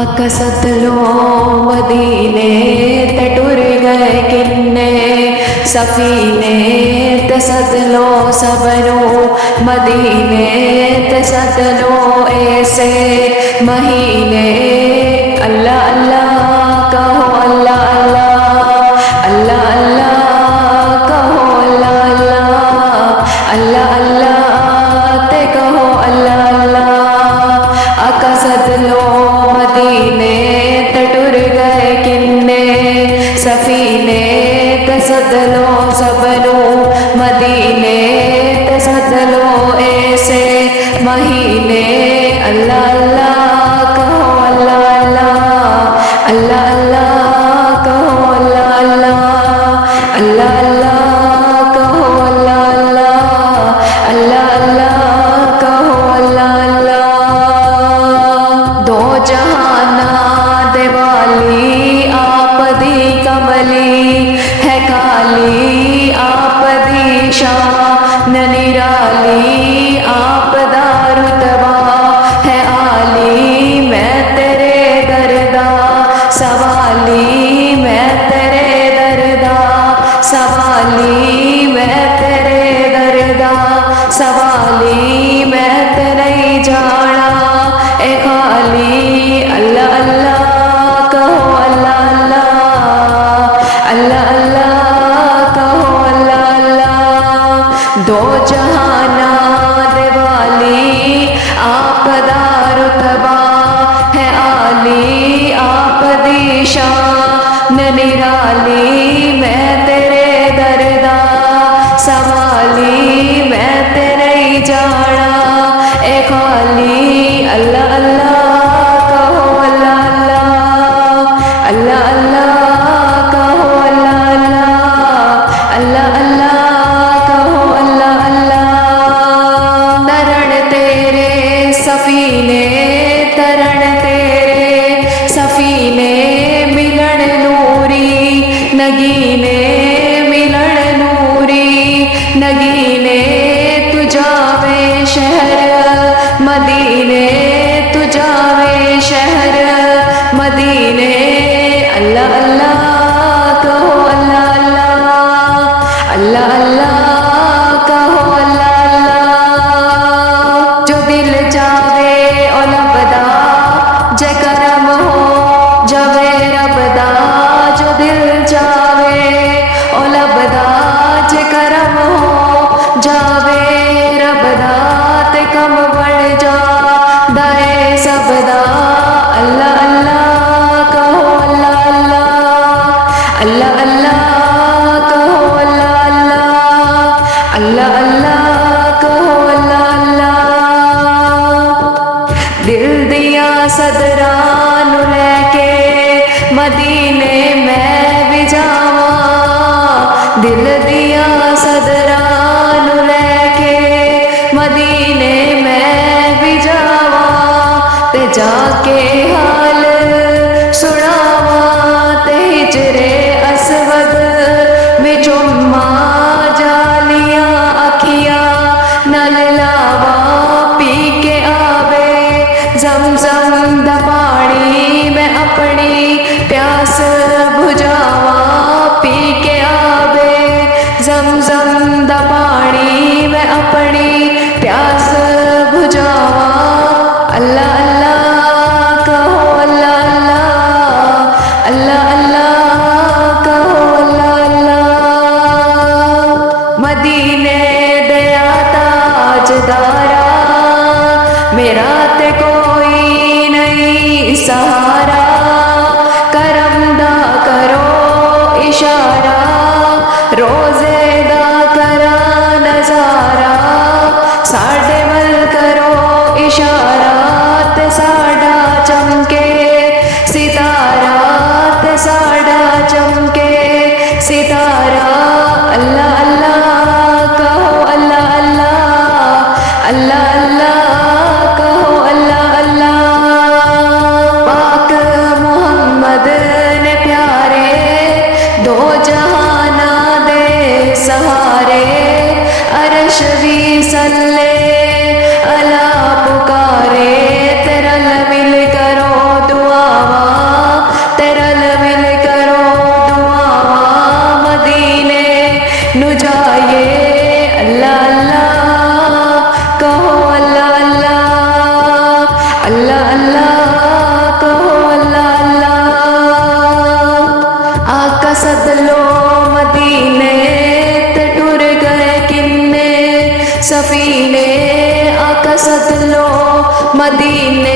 ಅಕಸತಲೋ ಮದೀನೆ ತಟುರ್ ಗए किन्ने सफीने तसदलो सबनो मदीने तसदलो ऐसे महीने अल्लाह अल्लाह कहो अल्लाह अल्लाह अल्लाह अल्लाह कहो अल्लाह अल्लाह अल्लाह अल्लाह ते कहो अल्लाह अल्लाह अकसदलो मदीने तटुर गए किन्ने सफीने तसदलो सबनो मदीने तसदलो ऐसे महीने अल्लाह अल्लाह कहो अल्लाह अल्लाह अल्लाह अल्लाह कहो अल्लाह अल्लाह अल्लाह अल्लाह कहो अल्लाह अल्लाह अल्लाह अल्लाह कहो अल्लाह अल्लाह दो जहाना देवाली आपदी कमली है काली आपदी शान निराली आपदा रुतबा है आली मैं तेरे दरदा सवाली मैं तेरे दरदा सवाली मैं तेरे दरदा सवाली मैं तेरे जाना ए खाली अल्लाह अल्लाह कहो अल्लाह अल्लाह अल्लाह अल्लाह कहो अल्लाह अल्लाह दो जहाना देवाली आपदा रुतबा है आली आपदी शान निराली मैं तेरे दरदा सवाली मैं तेरे जाना ए खाली अल्लाह अल्लाह कहो अल्लाह अल्लाह अल्लाह अल्लाह कहो अल्लाह अल्लाह अल्लाह अल्लाह कहो अल्लाह अल्लाह तरण तेरे सफीने तरण तेरे सफीने मिलन नूरी नगीने मिलन नूरी नगीने तू जावे शहर मदीने तू जावे शहर मदीने अल्लाह अल्लाह कहो अल्लाह अल्लाह अल्लाह अल्लाह कहो अल्लाह अल्लाह जो दिल जावे ओ लबदा जे करम हो जावे रबदा जो दिल जावे ओ लबदा जे करम हो जावे रबदा ते कम बढ़ जा दाए सबदा अल्लाह अल्लाह कहो अल्लाह अल्लाह अल्लाह अल्लाह कहो अल्लाह अल्लाह अल्लाह अल्लाह कहो अल्लाह अल्लाह दिल दिया सदरान लेके मदीने मैं भी जावा दिल दिया सदरान लेके मदीने मैं भी जावा ते जाके हाल सुनावा ते हिजरे असवद में चुम्मा जालिया अखिया नल लावा पी के आवे जमजम दा पानी मैं अपनी प्यास बुझावा पी के आवे जमजम दा पानी मैं अपनी प्यास बुझावा अल्लाह अल्लाह कहो अल्लाह अल्लाह अल्लाह अल्लाह कहो अल्लाह अल्लाह मदीने दया ताजदारा मेरा ते कोई नहीं सहारा करम दा करो इशारा रोजे दा करा नजारा साढ़े वल करो इशारा ते साड़ा चमके सितारा ते साड़ा चमके सितारा अल्लाह अल्लाह कहो अल्लाह अल्लाह अल्लाह अल्लाह कहो अल्लाह अल्लाह पाक मोहम्मद ने प्यारे दो जहाना दे सहारे अरश भी सल्ले अला पुकारे तेरा मिल करो दुआ سفینے اکست لو مدینے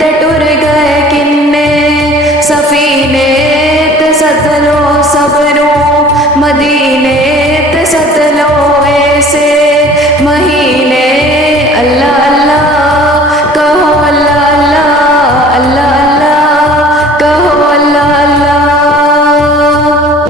تے ٹر گئے کنے سفینے تے سد لو سب نو مدینے